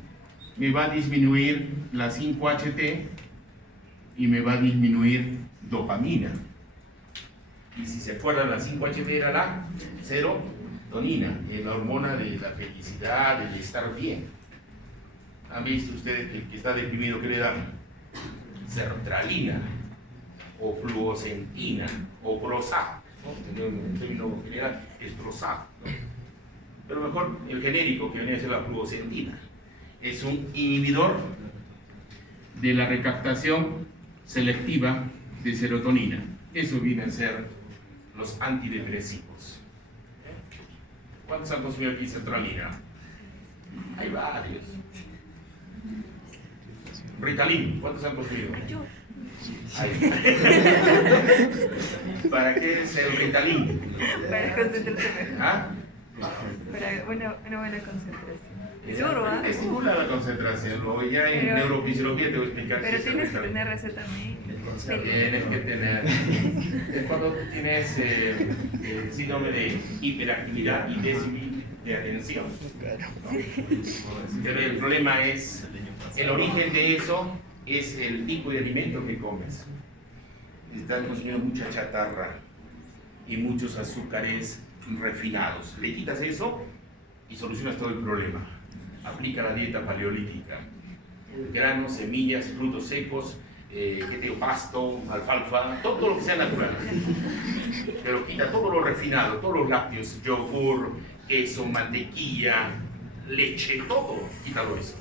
me va a disminuir la 5-HT y me va a disminuir dopamina. Y si se acuerdan, la 5-HT era la serotonina, la hormona de la felicidad, del estar bien. ¿Han visto ustedes que el que está deprimido, qué le dan? Sertralina, o fluoxetina, o Prozac, ¿no? En término general es Prozac, ¿no? Pero mejor el genérico, que viene a ser la fluoxetina. Es un inhibidor de la recaptación selectiva de serotonina. Eso viene a ser los antidepresivos. ¿Cuántos han consumido aquí sertralina? Hay varios. Ritalin, ¿cuántos han consumido? Yo. Ahí. ¿Para qué es el Ritalin? Para concentrarse mejor. ¿Ah? Para una buena concentración. Duro, ¿ah? Estimula la concentración. Luego ya en Pero- neurofisiología te voy a explicar. Pero qué es el tienes que Ritalin. tener receta médica. Tienes que tener. Es cuando tienes el síndrome de hiperactividad y déficit de atención. ¿No? Pero el problema es, el origen de eso es el tipo de alimento que comes. Estás consumiendo mucha chatarra y muchos azúcares refinados. Le quitas eso y solucionas todo el problema. Aplica la dieta paleolítica. Granos, semillas, frutos secos, ¿qué te digo? Pasto, alfalfa, todo lo que sea natural. Pero quita todo lo refinado, todos los lácteos, yogur, queso, mantequilla, leche, todo, quítalo eso.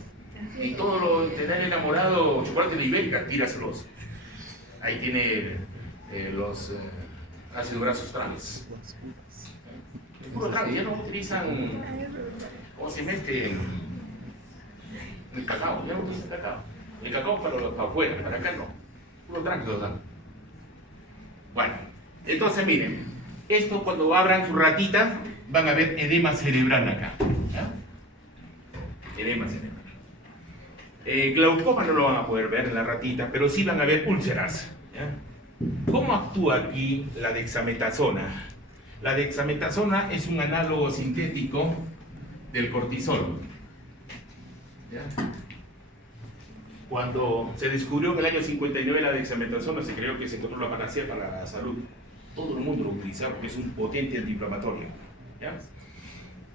Y todo lo te dan enamorado, chocolate de Ibérica, tíraselos. Ahí tiene los ácidos grasos trans. Es puro trans, ya no utilizan, ¿cómo se mete? El cacao, ya no utilizan cacao. El cacao para afuera, para acá no. Puro trans lo dan. Bueno, entonces miren, esto cuando abran su ratita van a ver edema cerebral acá. ¿Ya? Edema cerebral. Glaucoma no lo van a poder ver en la ratita, pero sí van a ver úlceras. ¿Ya? ¿Cómo actúa aquí la dexametasona? La dexametasona es un análogo sintético del cortisol. ¿Ya? Cuando se descubrió en el año 59 la dexametasona, se creyó que se encontró la panacea para la salud. Todo el mundo lo utilizaba porque es un potente antiinflamatorio. ¿Ya?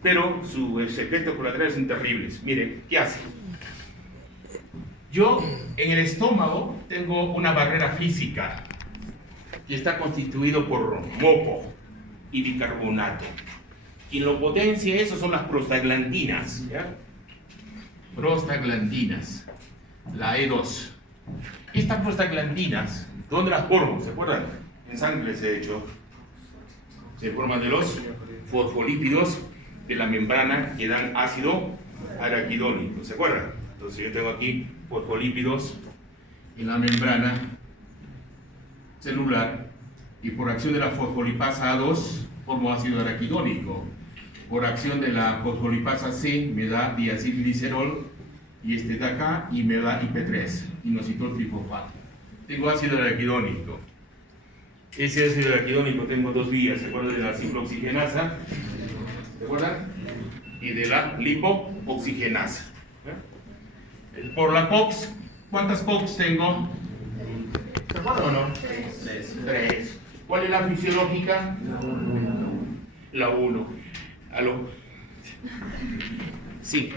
Pero sus efectos colaterales son terribles. Miren, ¿qué hace? Yo en el estómago tengo una barrera física que está constituido por moco y bicarbonato. Quien lo potencia eso son las prostaglandinas. ¿Ya? Prostaglandinas, la E2. Estas prostaglandinas, ¿dónde las formo? ¿Se acuerdan? En sangre se ha hecho. Se forman de los fosfolípidos de la membrana que dan ácido araquidónico. ¿Se acuerdan? Entonces yo tengo aquí fosfolípidos en la membrana celular y por acción de la fosfolipasa A2 formo ácido araquidónico. Por acción de la fosfolipasa C me da diacilglicerol y este de acá y me da IP3, inositol trifosfato. Tengo ácido araquidónico. Ese ácido araquidónico tengo dos vías, ¿se acuerdan de la ciclooxigenasa? ¿Se acuerdan? Y de la lipooxigenasa. Por la COX, ¿cuántas COX tengo? ¿Se acuerdan o no? Tres. ¿Cuál es la fisiológica? La 1. ¿Aló? Sí.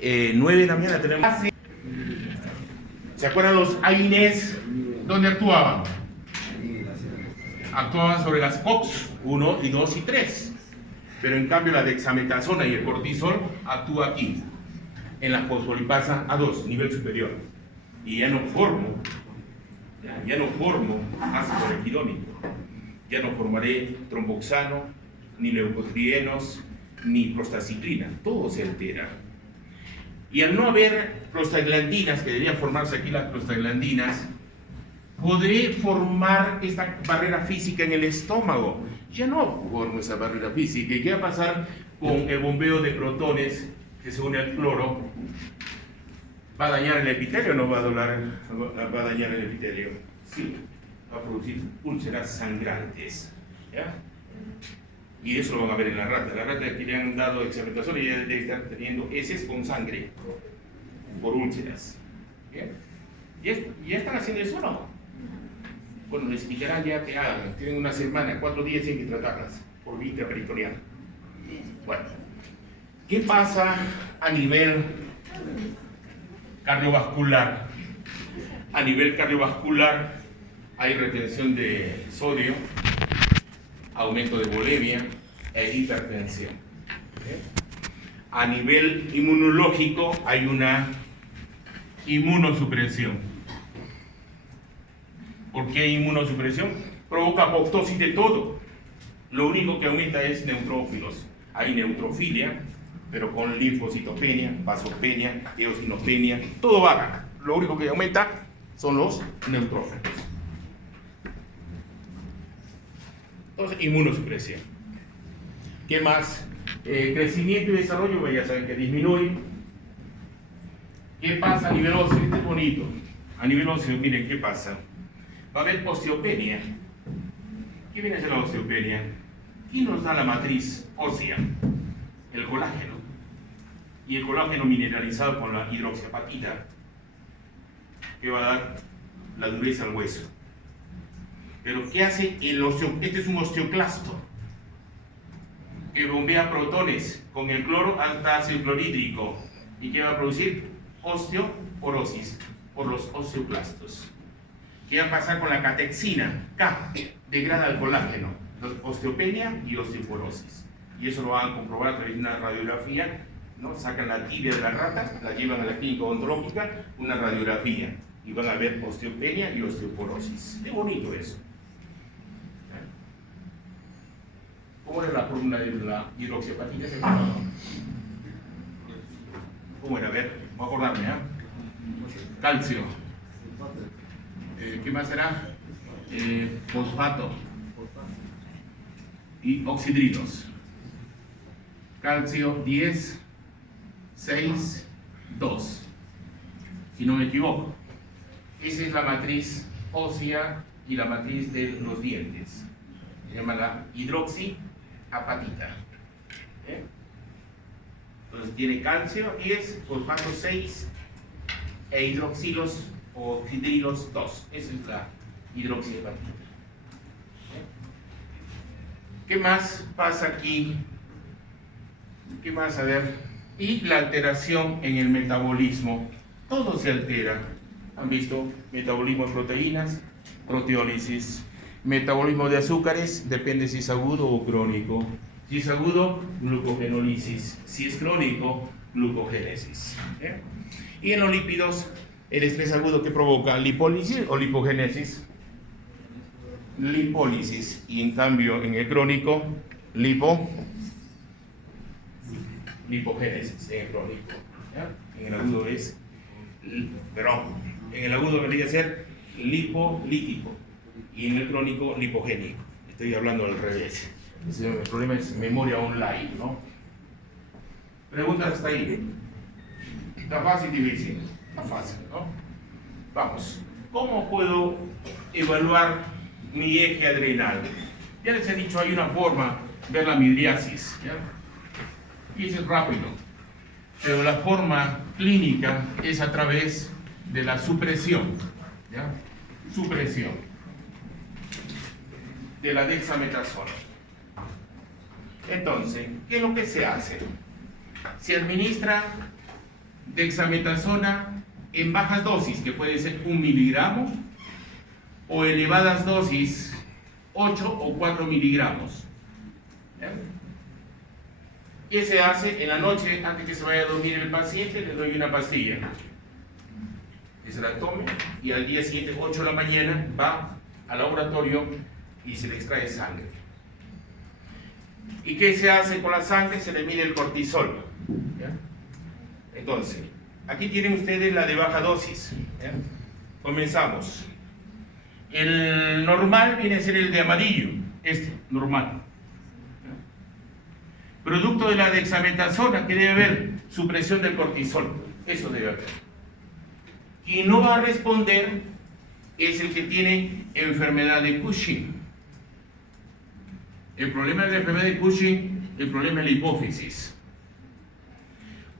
9 de la mañana tenemos. ¿Se acuerdan los AINES? ¿Dónde actuaban? Actuaban sobre las COX 1 y 2 y 3. Pero en cambio la dexametasona y el cortisol actúa aquí, en la fosfolipasa A2, nivel superior. Y ya no formo ácido araquidónico. Ya no formaré tromboxano, ni leucotrienos, ni prostaciclina. Todo se altera. Y al no haber prostaglandinas, que deberían formarse aquí las prostaglandinas, podré formar esta barrera física en el estómago. Ya no formo esa barrera física. ¿Y qué va a pasar con el bombeo de protones que se une al cloro, ¿va a dañar el epitelio o no va a dañar el epitelio? Sí, va a producir úlceras sangrantes. ¿Ya? Y eso lo van a ver en la rata. La rata que le han dado dexametasona y debe estar teniendo heces con sangre por úlceras. ¿Bien? ¿Ya están haciendo eso o no? Bueno, les explicarán ya que hagan. Tienen una semana, 4 días sin que tratarlas por vía peritoneal. Bueno, ¿qué pasa a nivel cardiovascular? A nivel cardiovascular hay retención de sodio, aumento de bulimia e hipertensión. A nivel inmunológico hay una inmunosupresión. ¿Por qué inmunosupresión? Provoca apoptosis de todo. Lo único que aumenta es neutrófilos. Hay neutrofilia, pero con linfocitopenia, vasopenia, eosinopenia, todo baja. Lo único que aumenta son los neutrófilos. Entonces, inmunosupresión. ¿Qué más? Crecimiento y desarrollo, pues ya saben que disminuye. ¿Qué pasa a nivel óseo? Este es bonito. A nivel óseo, miren qué pasa. Va a haber osteopenia. ¿Qué viene a ser la osteopenia? ¿Quién nos da la matriz ósea? El colágeno. Y el colágeno mineralizado con la hidroxiapatita, que va a dar la dureza al hueso. Pero ¿qué hace el osteoclasto? Este es un osteoclasto que bombea protones con el cloro hasta ácido clorhídrico. ¿Y qué va a producir? Osteoporosis por los osteoclastos. ¿Qué va a pasar con la catexina? K degrada el colágeno. Entonces, osteopenia y osteoporosis. Y eso lo van a comprobar a través de una radiografía, ¿no? Sacan la tibia de la rata, la llevan a la clínica odontológica, una radiografía, y van a ver osteopenia y osteoporosis. Qué bonito eso. ¿Cómo era la fórmula de la hidroxiapatita? ¿Cómo era? A ver, voy a acordarme, ¿eh? Calcio. ¿Qué más será? Fosfato. Y oxidrilos. Calcio 10, 6, 2. Si no me equivoco. Esa es la matriz ósea y la matriz de los dientes. Se llama la hidroxiapatita. Entonces tiene calcio 10, fosfato 6 e hidroxilos o oxidrilos 2. Esa es la hidroxiapatita. ¿Qué más pasa aquí? ¿Qué más? A ver. Y la alteración en el metabolismo. Todo se altera. ¿Han visto? Metabolismo de proteínas, proteólisis. Metabolismo de azúcares, depende si es agudo o crónico. Si es agudo, glucogenólisis. Si es crónico, glucogénesis. Y en los lípidos, el estrés agudo que provoca lipólisis o lipogénesis. Lipólisis. Y en cambio, en el crónico, lipogénesis. En el crónico. ¿Ya? En el agudo es, perdón, en el agudo debería ser lipolítico. Y en el crónico, lipogénico. Estoy hablando al revés. El problema es memoria online, ¿no? Preguntas hasta ahí. ¿Está fácil, difícil? Está fácil, ¿no? Vamos. ¿Cómo puedo evaluar mi eje adrenal? Ya les he dicho, hay una forma de ver la midriasis. ¿Ya? Y eso es rápido. Pero la forma clínica es a través de la supresión. ¿Ya? Supresión de la dexametasona. Entonces, ¿qué es lo que se hace? Se administra dexametasona en bajas dosis, que puede ser 1 miligramo, o elevadas dosis, 8 o 4 miligramos. ¿Ya? ¿Qué se hace? En la noche, antes que se vaya a dormir el paciente, le doy una pastilla. Que se la tome y al día siguiente, 8 de la mañana, va al laboratorio y se le extrae sangre. ¿Y qué se hace con la sangre? Se le mide el cortisol. ¿Ya? Entonces, aquí tienen ustedes la de baja dosis. ¿Ya? Comenzamos. El normal viene a ser el de amarillo, este, normal. ¿Ya? Producto de la dexametasona, que debe haber supresión del cortisol. Eso debe haber. Quien no va a responder es el que tiene enfermedad de Cushing. El problema de la enfermedad de Cushing, el problema es la hipófisis.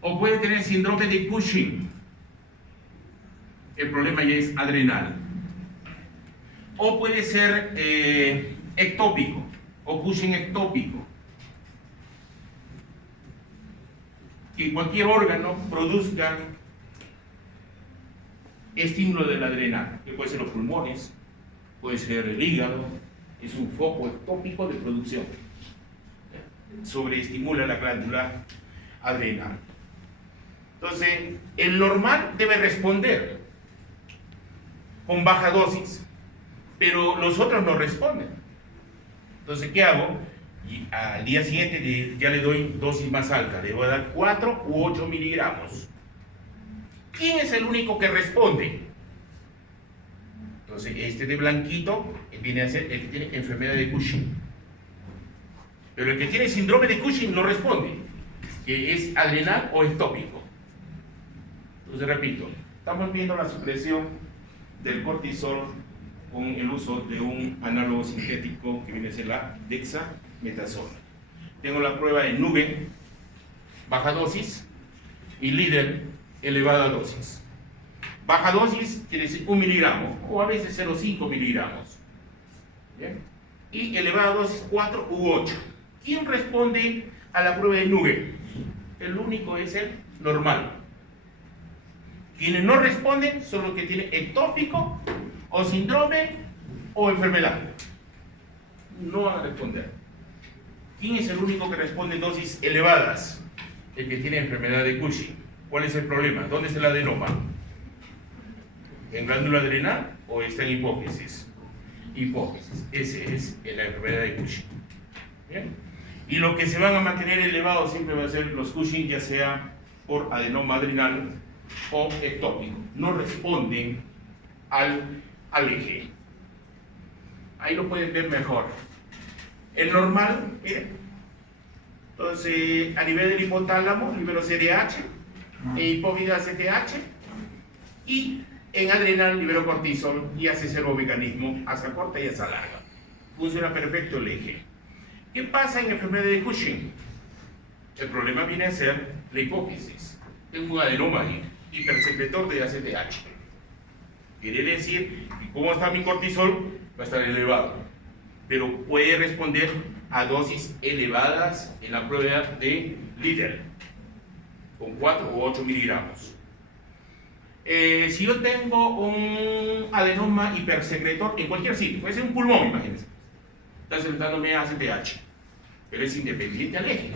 O puede tener síndrome de Cushing. El problema ya es adrenal. O puede ser ectópico o Cushing ectópico. Que cualquier órgano produzca estímulo del adrenal, que puede ser los pulmones, puede ser el hígado, es un foco ectópico de producción. Sobreestimula la glándula adrenal. Entonces, el normal debe responder con baja dosis, pero los otros no responden. Entonces, ¿qué hago? Y al día siguiente ya le doy dosis más alta, le voy a dar 4 u 8 miligramos. ¿Quién es el único que responde? Entonces, este de blanquito viene a ser el que tiene enfermedad de Cushing. Pero el que tiene síndrome de Cushing no responde, que es adrenal o ectópico. Entonces, repito, estamos viendo la supresión del cortisol con el uso de un análogo sintético que viene a ser la dexametasona. Tengo la prueba de Nugent, baja dosis, y Lidl, elevada dosis. Baja dosis quiere decir 1 miligramo, o a veces 0,5 miligramos. ¿Bien? Y elevada dosis 4 u 8. ¿Quién responde a la prueba de Nugent? El único es el normal. Quienes no responden son los que tienen ectópico o síndrome o enfermedad. No van a responder. ¿Quién es el único que responde en dosis elevadas? El que tiene enfermedad de Cushing. ¿Cuál es el problema? ¿Dónde está el adenoma? ¿En glándula adrenal o está en hipófisis? Hipófisis. Ese es la enfermedad de Cushing. ¿Bien? Y lo que se van a mantener elevados siempre va a ser los Cushing, ya sea por adenoma adrenal o ectópico. No responden al eje. Ahí lo pueden ver mejor. El normal, miren. Entonces, a nivel del hipotálamo, libero CDH, en hipófisis ACTH, y en adrenal libero cortisol y hace ese mecanismo hasta corta y hasta larga. Funciona perfecto el eje. ¿Qué pasa en enfermedad de Cushing? El problema viene a ser la hipófisis. Tengo un adenoma ahí, hipersecretor de ACTH. Quiere decir que como está mi cortisol, va a estar elevado, pero puede responder a dosis elevadas en la prueba de Lidl, con 4 u 8 miligramos. Si yo tengo un adenoma hipersecretor en cualquier sitio, puede ser un pulmón, imagínense, está secretándome ACTH, pero es independiente al eje.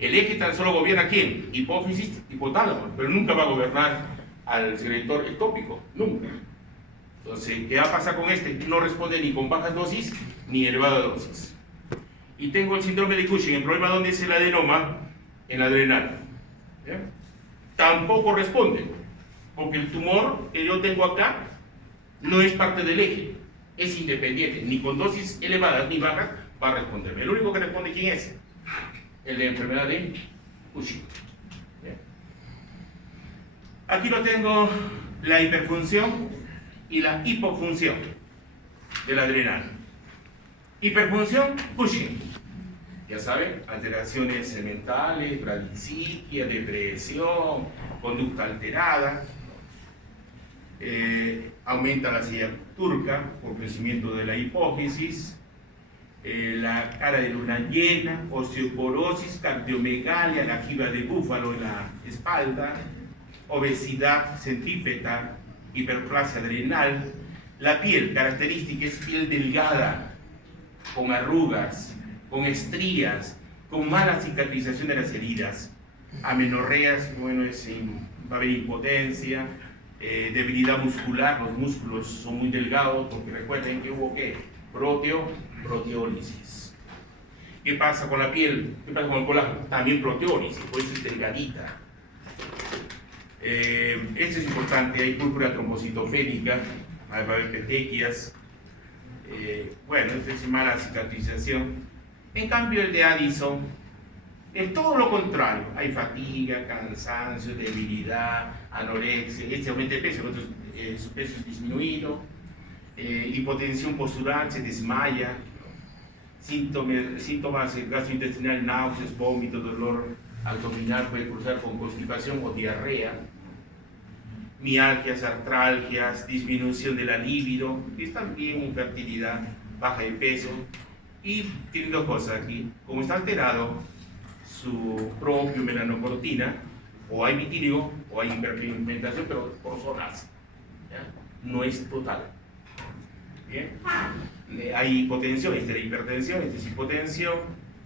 El eje tan solo gobierna ¿a quién? Hipófisis, hipotálamo, pero nunca va a gobernar al secretor ectópico, nunca. Entonces, ¿qué va a pasar con este? No responde ni con bajas dosis ni elevada dosis. Y tengo el síndrome de Cushing, el problema donde es el adenoma, en la adrenal. ¿Bien? Tampoco responde, porque el tumor que yo tengo acá no es parte del eje, es independiente, ni con dosis elevadas ni bajas va a responder. El único que responde, ¿quién es? El de enfermedad de Cushing. Bien. Aquí lo tengo, la hiperfunción y la hipofunción del adrenal. Hiperfunción, Cushing. Ya saben, alteraciones mentales, bradiciquia, depresión, conducta alterada. Aumenta la silla turca por crecimiento de la hipófisis. La cara de luna llena, osteoporosis, cardiomegalia, la jiba de búfalo en la espalda, obesidad centrípeta, hiperplasia adrenal. La piel, característica, es piel delgada, con arrugas, con estrías, con mala cicatrización de las heridas. Amenorreas, bueno, va a haber impotencia, debilidad muscular, los músculos son muy delgados, porque recuerden que hubo ¿qué? Proteólisis. ¿Qué pasa con la piel? ¿Qué pasa con el colágeno? También proteólisis, por eso es delgadita. Esto es importante, hay púrpura trombocitopénica, hay petequias, bueno, esto es mala cicatrización. En cambio el de Addison Es todo lo contrario. Hay fatiga, cansancio, debilidad, anorexia, este aumento de peso, su peso es disminuido, hipotensión postural, se desmaya, síntomas gastrointestinales, náuseas, vómito, dolor abdominal, puede cruzar con constipación o diarrea, mialgias, artralgias, disminución de la libido, es también infertilidad, baja de peso, y tiene dos cosas aquí, como está alterado su propio melanocortina, o hay vitíligo o hay hiperpigmentación, pero por zonas, ¿ya? No es total. Bien, hay hipotensión, esta es hipertensión, esta es hipotensión,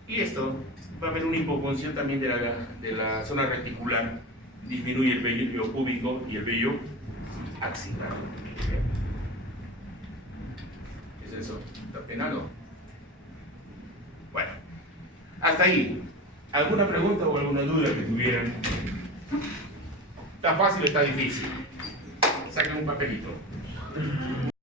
y esto va a haber una hipofunción también de la zona reticular, disminuye el vello púbico y el vello axilar. Bien. ¿Qué es eso? ¿Está penado? Bueno, hasta ahí. ¿Alguna pregunta o alguna duda que tuvieran? ¿Está fácil o está difícil? Saquen un papelito.